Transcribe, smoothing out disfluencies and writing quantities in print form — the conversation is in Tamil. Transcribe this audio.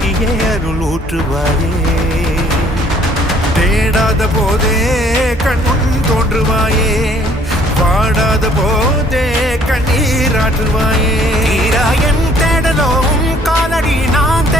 நீட்டியே அருள் ஊற்றுவாயே. தேடாத போதே கண்முன் தோன்றுவாயே, வாடாத போதே கண்ணீராற்றுவாயே. தீராயன் தேடலோம் காலடி நான்